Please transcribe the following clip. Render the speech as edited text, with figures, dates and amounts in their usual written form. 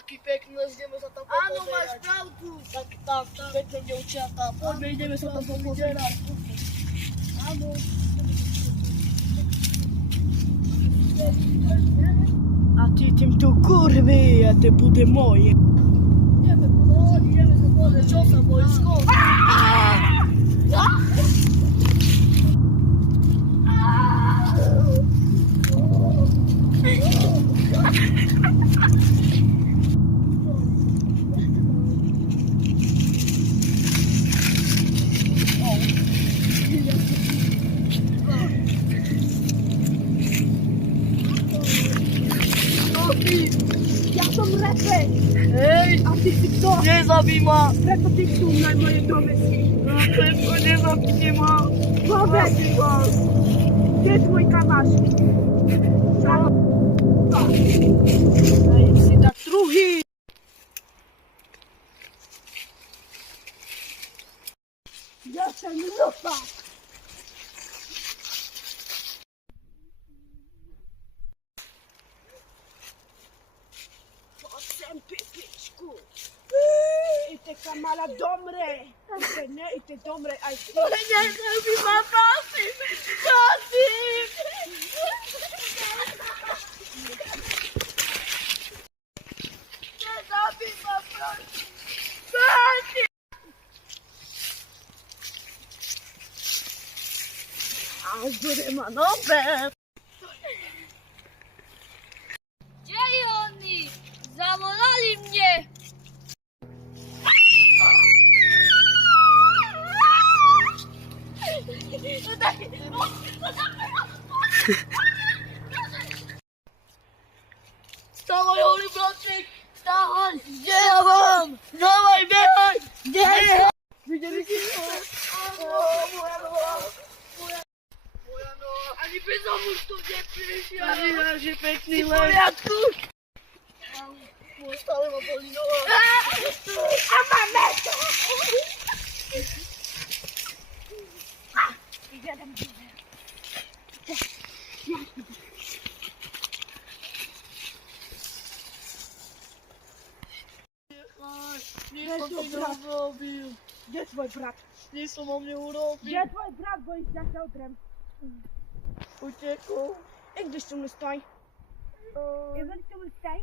Taki piękny, idziemy za to A no masz prawdu. Tak, piękny mnie ucieka. Chodźmy, idziemy za to pobierać. A no. A ty tym tu kurwy, a te budy moje. Idziemy za wodę, ciosa wojsko. Ja som repę. Ej, A ty kto? nie zabima. Repę ty tu na moje domy. Na pewno nie zabima. Wobec. Gdzie jest mój kamasz? Daję ci na truchy. Ja sam lupa. Potem pipiczku. I te kamala domre. I te nie, i te domre. Aj ty. Ale nie zabima pasy. Pasy. Nie zabima pasy. Pasy. A góry ma nowe. Gdzie oni? Zawołali mnie! Wstawaj, Oli Brocek! Wstawaj! Gdzie ja mam? Dawaj, biegaj! Gdzie? Widzieliście to? Moja noga! Ani by znowu tu nie przyjdzie! Ani ja się pękniłem! Moja tu! Mój stały ma boli noga! A mamy to. Idziemy. Nic on mi nie urobił! Gdzie twój brat? Nic on o mnie urobił! Gdzie twój brat, bo jest jak autem? Uciekł! Jak gdzieś tu stoi? Jeżeli tu stoi?